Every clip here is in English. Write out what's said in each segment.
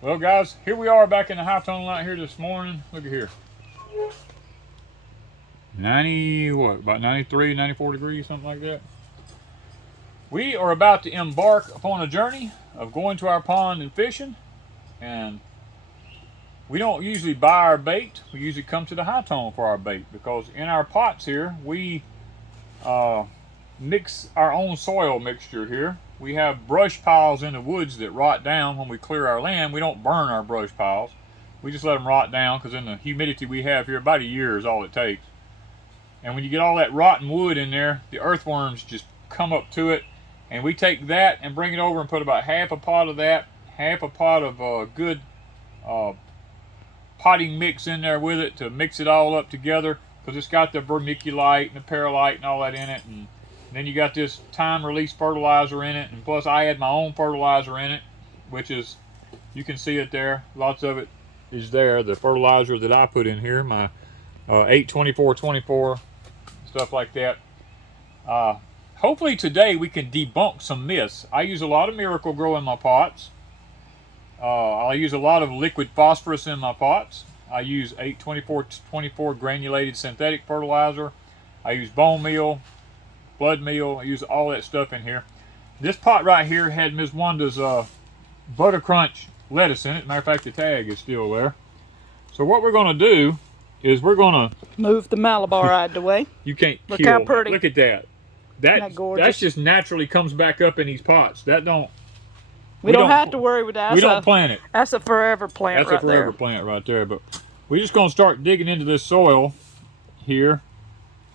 Well, guys, here we are back in the high tunnel out here this morning. Look at here. 90, what, about 93, 94 degrees, something like that. We are about to embark upon a journey of going to our pond and fishing. And we don't usually buy our bait. We usually come to the high tunnel for our bait because in our pots here, we mix our own soil mixture here. We have brush piles in the woods that rot down when we clear our land. We don't burn our brush piles. We just let them rot down because in the humidity we have here, about a year is all it takes. And when you get all that rotten wood in there, the earthworms just come up to it. And we take that and bring it over and put about half a pot of that, half a pot of good potting mix in there with it to mix it all up together because it's got the vermiculite and the perlite and all that in it. And then you got this time release fertilizer in it, and plus I add my own fertilizer in it, which is, you can see it there, lots of it is there, the fertilizer that I put in here, my 8-24-24, stuff like that. Hopefully today we can debunk some myths. I use a lot of Miracle-Gro in my pots. I use a lot of liquid phosphorus in my pots. I use 8-24-24 granulated synthetic fertilizer. I use bone meal, blood meal. I use all that stuff in here. This pot right here had Ms. Wanda's Butter Crunch lettuce in it. Matter of fact, the tag is still there. So what we're going to do is we're going to move the Malabar out of the way. You can't look kill how pretty. Look at that. That just naturally comes back up in these pots. That don't. We don't have to worry with that. We don't plant it. That's a forever plant. That's a forever plant right there. But we're just going to start digging into this soil here,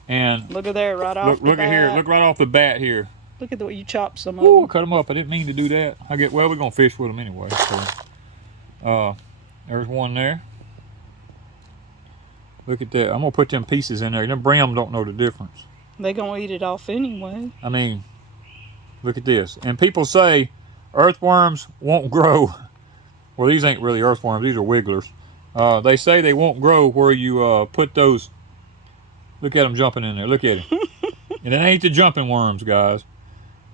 and look at there, right off. Look at here. Look right off the bat here. Look at the way you chop some of them. Cut them up. I didn't mean to do that. Well, we're gonna fish with them anyway. So, there's one there. Look at that. I'm gonna put them pieces in there. Them brim don't know the difference. They gonna eat it off anyway. I mean, look at this. And people say earthworms won't grow. Well, these ain't really earthworms. These are wigglers. They say they won't grow where you put those. Look at them jumping in there. Look at it. And it ain't the jumping worms, guys.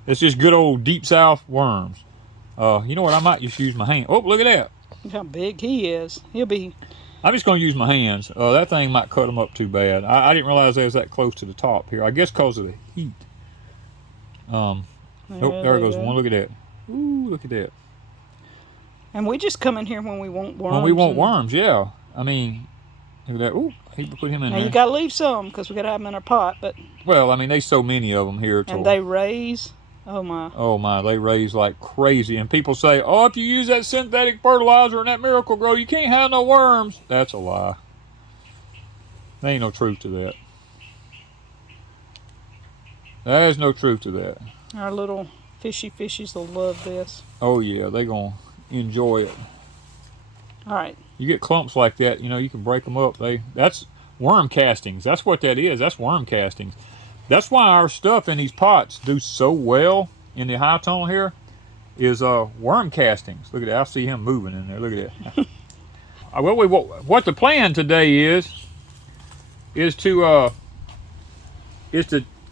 It's just good old deep south worms. You know what? I might just use my hand. Oh, look at that. Look how big he is. He'll be. I'm just going to use my hands. That thing might cut them up too bad. I didn't realize they was that close to the top here. I guess because of the heat. Oh, there goes one. Look at that. Ooh, look at that. And we just come in here when we want worms. When we want worms, yeah. I mean, look at that. Ooh, I hate to put him in there. Now you got to leave some because we got to have them in our pot. But well, I mean, there's so many of them here. And they raise. Oh my. Oh my, they raise like crazy. And people say, oh, if you use that synthetic fertilizer and that Miracle-Gro, you can't have no worms. That's a lie. There ain't no truth to that. There's no truth to that. Our little fishies will love this. Oh yeah, they gonna enjoy it. All right. You get clumps like that, you know, you can break them up. That's worm castings. That's what that is. That's worm castings. That's why our stuff in these pots do so well in the high tunnel here is worm castings. Look at that. I see him moving in there. Look at that. Well, what the plan today is to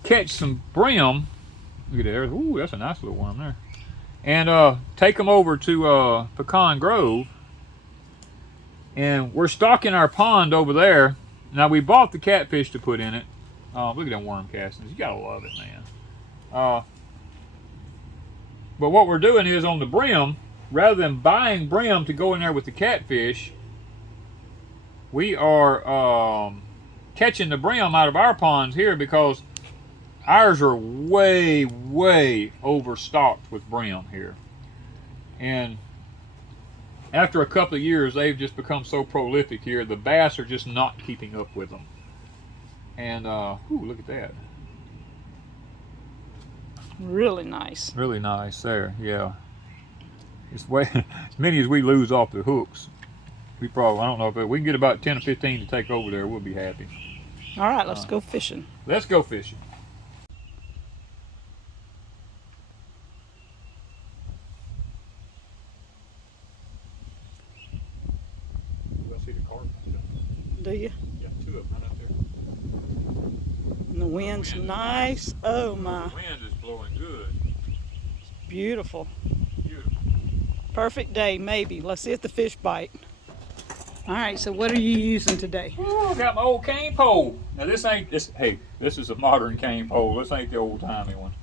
catch some brim. Look at there. Ooh, that's a nice little worm there. And take them over to Pecan Grove. And we're stocking our pond over there. Now, we bought the catfish to put in it. Look at them worm castings. You gotta love it, man. But what we're doing is on the brim, rather than buying brim to go in there with the catfish, we are catching the brim out of our ponds here because ours are way, way overstocked with brim here. And after a couple of years, they've just become so prolific here, the bass are just not keeping up with them. And, ooh, look at that. Really nice. Really nice there, yeah. It's way, as many as we lose off the hooks, we probably, I don't know, if we can get about 10 or 15 to take over there, we'll be happy. All right, let's go fishing. Let's go fishing. I see the carp. Do you? Yeah, two of them right up there. And the wind's nice. Oh my. The wind is blowing good. It's beautiful. Beautiful. Perfect day, maybe. Let's see if the fish bite. All right, so what are you using today? Ooh, I got my old cane pole. Now this ain't this. Hey, this is a modern cane pole. This ain't the old timey one.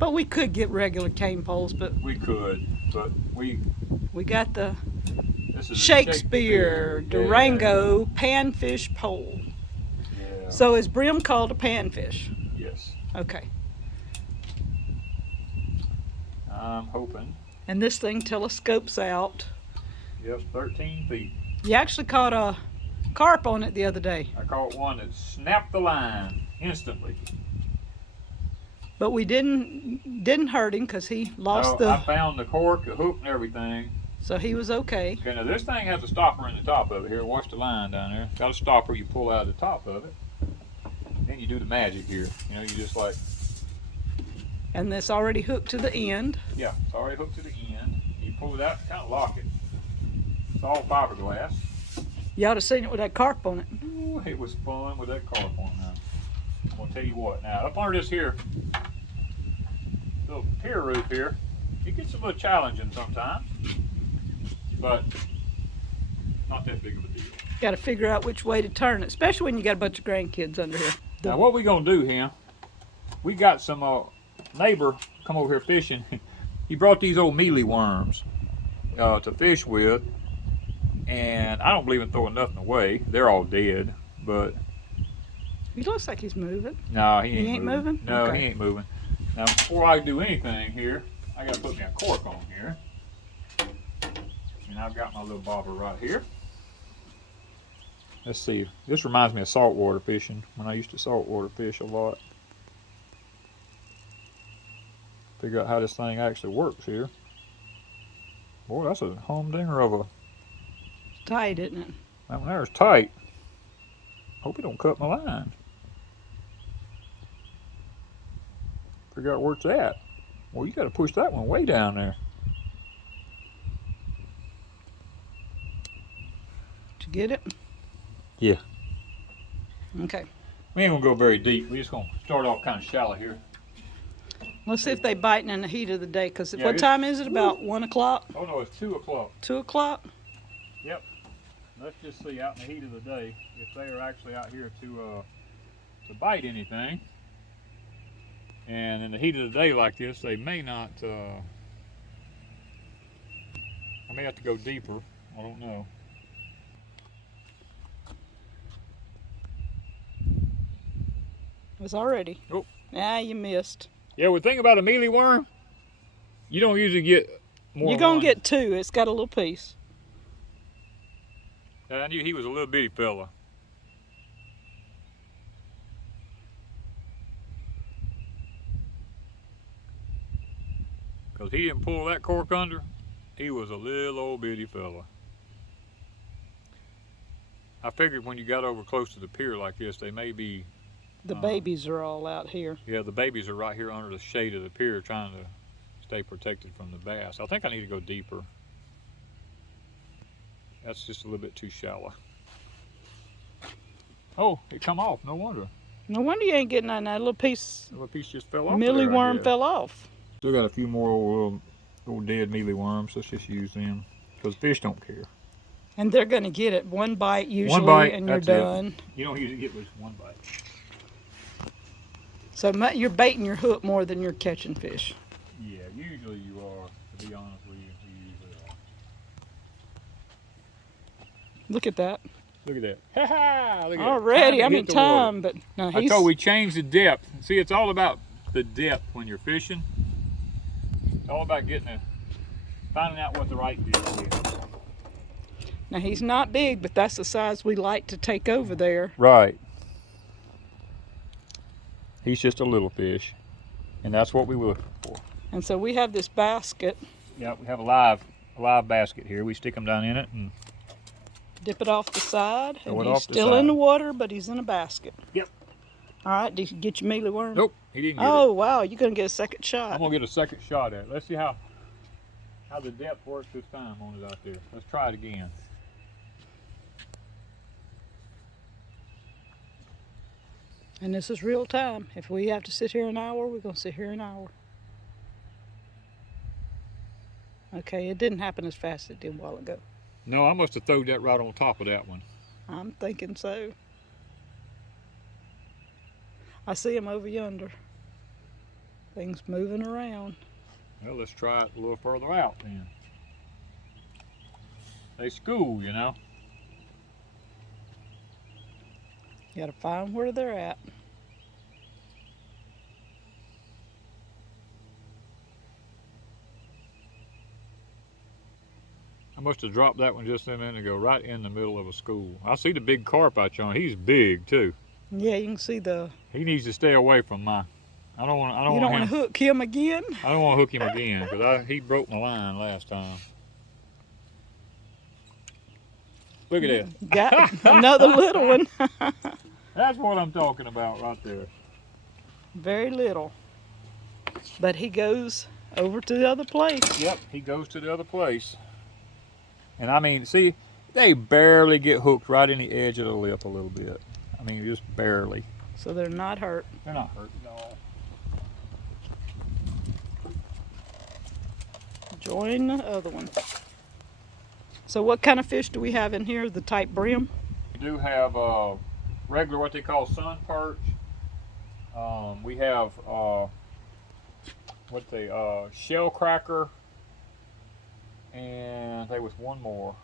But we could get regular cane poles, but We could, but we. we got the This is a Shakespeare Durango panfish pole. Yeah. So is brim called a panfish? Yes. Okay. I'm hoping. And this thing telescopes out. Yep, 13 feet. You actually caught a carp on it the other day. I caught one that snapped the line instantly. But we didn't hurt him because he lost I found the cork, the hook, and everything. So he was okay. Okay, now this thing has a stopper in the top of it. Here, watch the line down there. Got a stopper you pull out of the top of it. Then you do the magic here. You know, you just like. And it's already hooked to the end. Yeah, it's already hooked to the end. You pull it out, kind of lock it. It's all fiberglass. You ought to seen it with that carp on it. Ooh, it was fun with that carp on now. I'm gonna tell you what. Now up under this here little pier roof here, it gets a little challenging sometimes, but not that big of a deal. Got to figure out which way to turn it, especially when you got a bunch of grandkids under here. Now what we gonna do here? We got some neighbor come over here fishing. He brought these old mealy worms to fish with, and I don't believe in throwing nothing away. They're all dead, but He looks like he's moving. no, he ain't, He ain't moving? No, Okay. he ain't moving. Now before I do anything here, I gotta put me a cork on here, and I've got my little bobber right here. Let's see. This reminds me of saltwater fishing when I used to saltwater fish a lot. Figure out how this thing actually works here. Boy, that's a humdinger of a. It's tight, isn't it? That one there's tight. Hope it don't cut my line. Figure out where it's at. Well, you got to push that one way down there. Did you get it? Yeah. Okay. We ain't gonna go very deep. We just gonna start off kind of shallow here. Let's see if they biting in the heat of the day. Because Yeah, what time is it? About 1 o'clock? Oh no, it's 2 o'clock. 2 o'clock? Yep. Let's just see out in the heat of the day if they are actually out here to bite anything. And in the heat of the day like this, they may not. I may have to go deeper. I don't know. It's already. Oh. Ah, you missed. Yeah, well, the thing about a mealy worm, you don't usually get more. You're than going one. to get 2. It's got a little piece. I knew he was a little bitty fella. Because he didn't pull that cork under, he was a little old bitty fella. I figured when you got over close to the pier like this, they may be. The babies are all out here. Yeah, the babies are right here under the shade of the pier trying to stay protected from the bass. I think I need to go deeper. That's just a little bit too shallow. Oh, it come off, no wonder. No wonder you ain't getting that little piece. The little piece just fell off. Mealy there, I worm guess. fell off. Still got a few more old dead mealy worms. Let's just use them. Because fish don't care. And they're going to get it. One bite usually, bite, and you're that's it. done. You don't usually get just one bite. So you're baiting your hook more than you're catching fish. Yeah, usually you are, to be honest with you. You usually are. Look at that. Look at that. Ha ha! Look at Already, that. I'm in time, but no, I he's. told we changed the depth. See, it's all about the depth when you're fishing. It's all about finding out what the right depth is. Now he's not big, but that's the size we like to take over there. Right. He's just a little fish, and that's what we were looking for. And so we have this basket. Yeah, we have a live basket here. We stick them down in it and Dip it off the side. Throw And it he's off the still in side. the water, but he's in a basket. Yep. All right, did you get your mealy worm? Nope, he didn't get Oh, it. wow, you're going to get a second I'm shot. gonna get a second shot at it. Let's see how the depth works this time on it out there. Let's try it again. And this is real time. If we have to sit here an hour, we're going to sit here an hour. Okay, it didn't happen as fast as it did a while ago. No, I must have thrown that right on top of that one. I'm thinking so. I see him over yonder. Things moving around. Well, let's try it a little further out then. They school, you know. You gotta find where they're at. I must have dropped that one just a minute ago, right in the middle of a school. I see the big carp out yonder. He's big too. Yeah, you can see the. He needs to stay away from my. I don't want. You don't want to hook him again. I don't want to hook him again because he broke my line last time. Look at that. Got another little one. That's what I'm talking about right there. Very little. But he goes over to the other place. Yep, he goes to the other place. And I mean, see, they barely get hooked right in the edge of the lip a little bit. I mean, just barely. So they're not hurt. They're not hurt at all. Join the other one. So what kind of fish do we have in here? The type bream? We do have regular, what they call sun perch. We have shell cracker, and there was one more.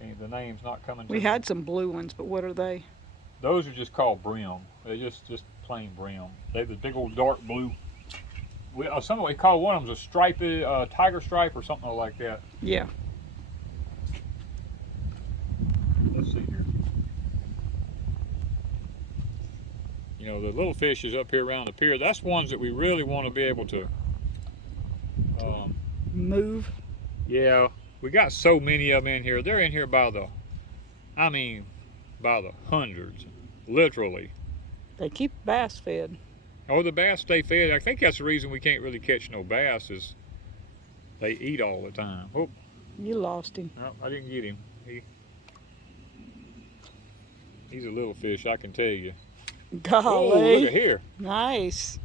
Okay, the name's not coming to We me. had some blue ones, but what are they? Those are just called bream. They're just plain bream. They're the big old dark blue. We call one of them a striped tiger stripe or something like that. Yeah. Let's see here. You know, the little fishes up here around the pier, that's ones that we really want to be able to move. Yeah, we got so many of them in here. They're in here by the hundreds, literally. They keep bass fed. Oh, the bass stay fed. I think that's the reason we can't really catch no bass is they eat all the time. Oh, you lost him. no, I didn't get him. He's a little fish, I can tell you. Golly. Oh, look at here. Nice.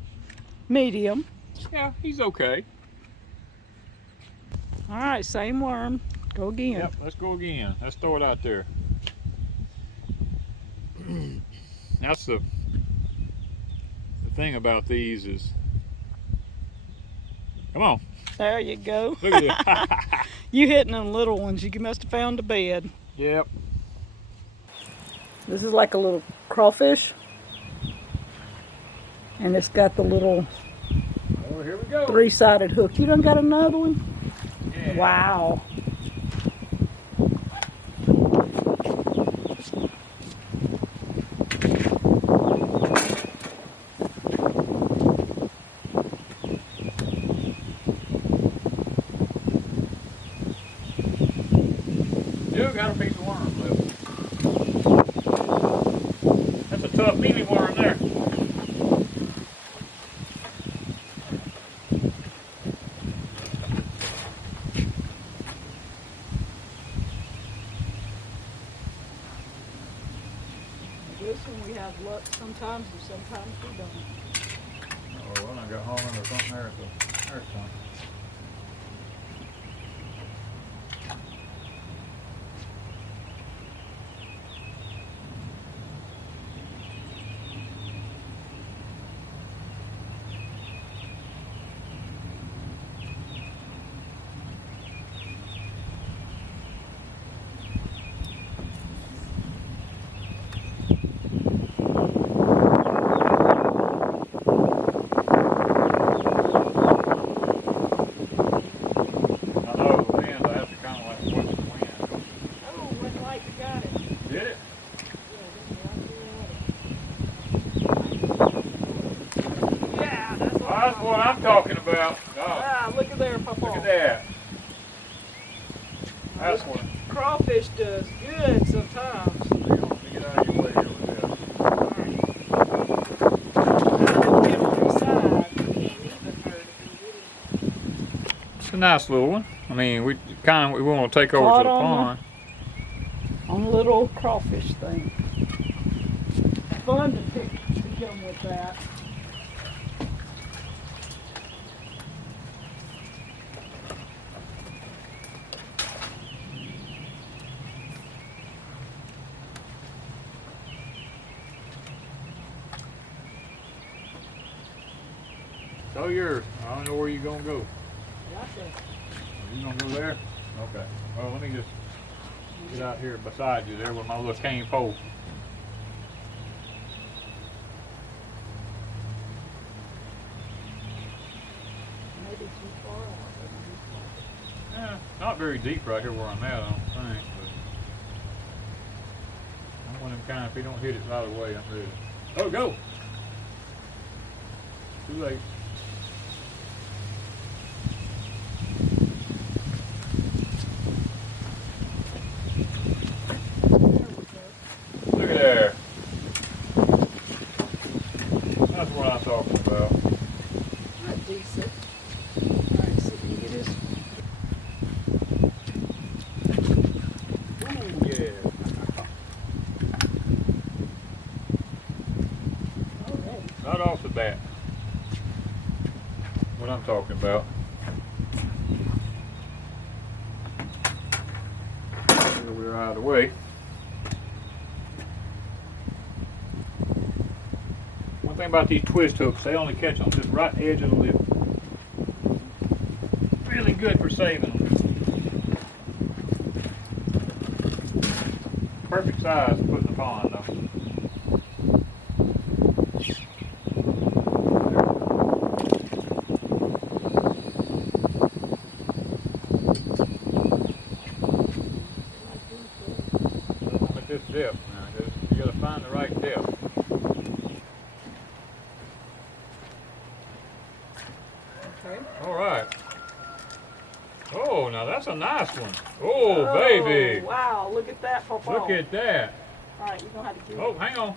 Medium. Yeah, he's okay. All right, same worm. Go again. Yep, let's go again. Let's throw it out there. That's the thing about these is, come on. There you go. Look at this. You hitting them little ones. You must have found a bed. Yep. This is like a little crawfish. And it's got the little Oh, here we go. three-sided hook. You done got another one? Yeah. Wow. Still got a piece of worm left. That's a tough mealy worm there. This one we have luck sometimes and sometimes we don't. Oh, well, I got hung under something there. There's some. That's what I'm talking about. Oh, Ah, look at there, Papa. look at that. That's what. Crawfish does good sometimes. Get out of your way here with that. It's a nice little one. I mean, we want to take over Caught to the on pond. On a little crawfish thing. Fun to come with that. So yours. I don't know where you're gonna go. Gotcha. You gonna go there? Okay. Well, let me just get out here beside you there with my little cane pole. Maybe too far out. Yeah, not very deep right here where I'm at, I don't think. But I'm one of them kind, if he don't hit it right away, I'm ready. Oh, go! Too late. Look at there. That's what I'm talking about. Not decent. Alright, see if you can get this. Ooh, yeah. Alright. Right off the bat. What I'm talking about. We're out of the way. One thing about these twist hooks, they only catch on just right edge of the lip. Really good for saving them. Perfect size to put in the pond though. At this depth now, you gotta find the right depth. Okay. All right. Oh, now that's a nice one. Oh, baby. Wow, look at that, Papa. Look at that. Alright, you're gonna have to do Oh, hang on.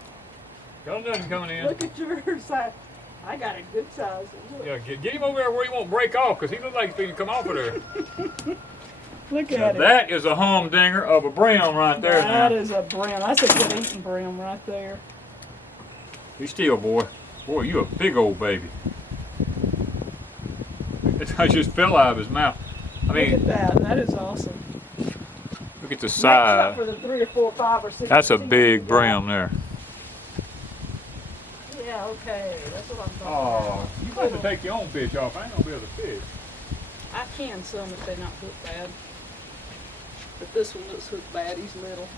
Got nothing coming in. Look at yours. I got a good size. Look, Yeah, get him over there where he won't break off, because he looks like he's going to come off of there. look Now, at it. that is a humdinger of a brim right there That now. is a brim. That's a good eating brim right there. Be still, boy. Boy, you a big old baby. I just fell out of his mouth. I Look mean, at that. That is awesome. look at the Makes up size. for the 3 or 4, 5 or 6. That's a teeth big you got. brim there. Yeah, okay. That's what I'm talking Oh, about. you got to take your own fish off. I ain't going to be able to fish. I can some if they're not hooked bad. But this one looks hooked bad. He's little.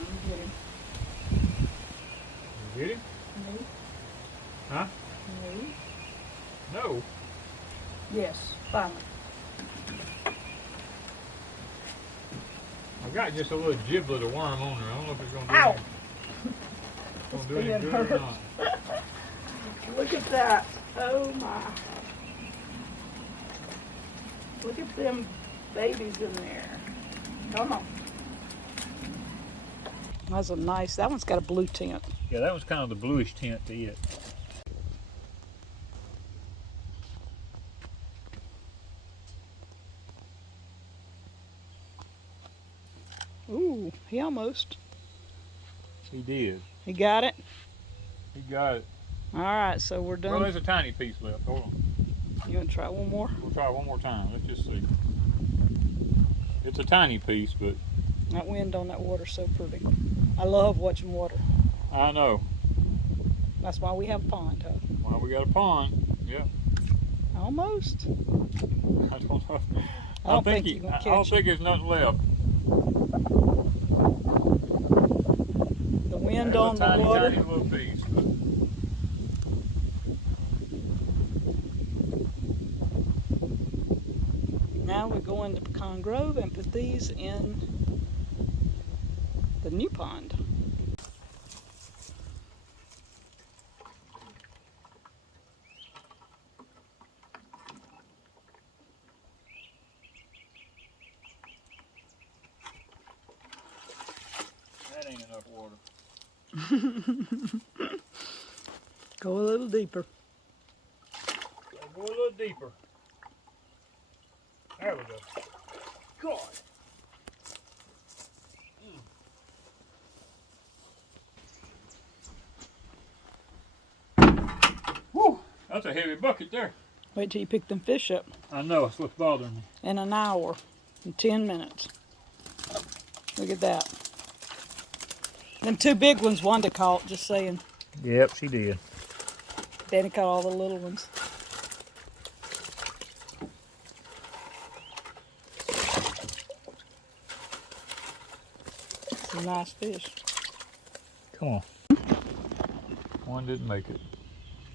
Let me get him. You get him? No. Huh? No. No. Yes, finally. I've got just a little giblet of worm on there. I don't know if it's going to do Ow! Gonna do any being good or hurt. not. Look at that. Oh my. Look at them babies in there. Come on. That's a nice, that one's got a blue tint. Yeah, that was kind of the bluish tint to it. Ooh, he almost. He did. He got it? He got it. All right, so we're Well, done. there's a tiny piece left. Hold on. You want to try one more? We'll try one more time. Let's just see. It's a tiny piece, but That wind on that water's so pretty. I love watching water. I know. That's why we have a pond, huh? Well, we got a pond. Yeah. Almost. I don't know. I don't think you can I don't catch think there's nothing left. The wind There's on a the tiny, water. tiny little piece. But Now we go into Pecan Grove and put these in the new pond. that ain't enough water. Go a little deeper. Go a little deeper. There we go. God. Whew, that's a heavy bucket there. Wait till you pick them fish up I know, it's what's bothering me. in an hour, in 10 minutes. Look at that. Them 2 big ones Wanda caught, just saying. Yep, she did. Danny caught all the little ones. It's a nice fish. Come on. One didn't make it.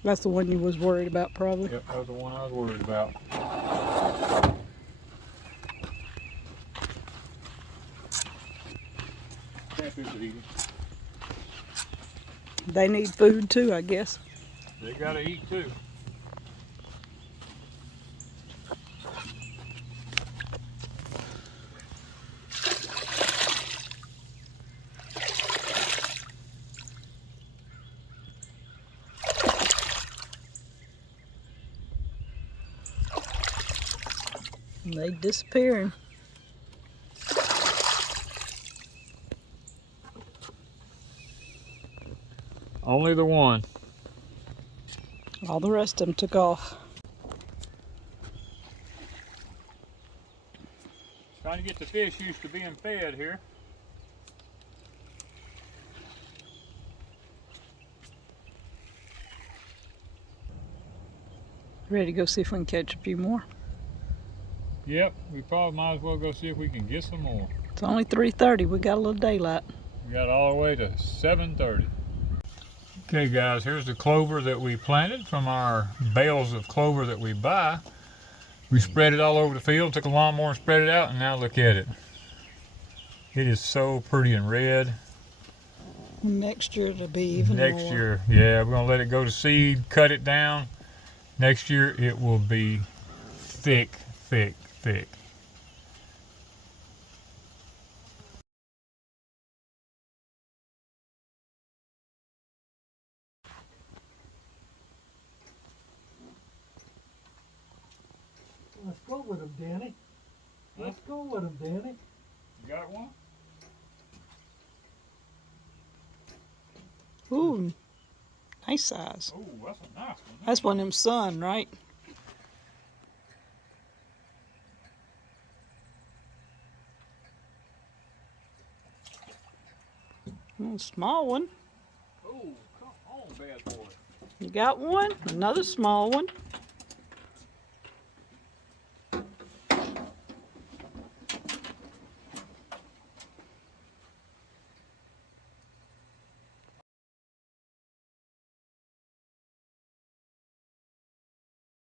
That's the one you was worried about, probably. Yep, that was the one I was worried about. Catfish are eating. They need food too, I guess. They gotta eat too. And they disappearing. Only the one. All the rest of them took off. Trying to get the fish used to being fed here. Ready to go see if we can catch a few more. Yep, we probably might as well go see if we can get some more. It's only 3:30. We got a little daylight. We got all the way to 7:30. Okay guys, here's the clover that we planted from our bales of clover that we buy. We spread it all over the field, took a lawnmower and spread it out, and now look at it. It is so pretty and red. Next year it'll be even Next more. year, yeah, we're gonna let it go to seed, cut it down. Next year it will be thick, thick, thick. Let's go with him, Danny. Let's go with him, Danny. You got one? Ooh, nice size. Oh, that's a nice one. That's one of them sun, right? Small one. Oh, come on, bad boy. You got one? Another small one.